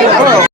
Oh.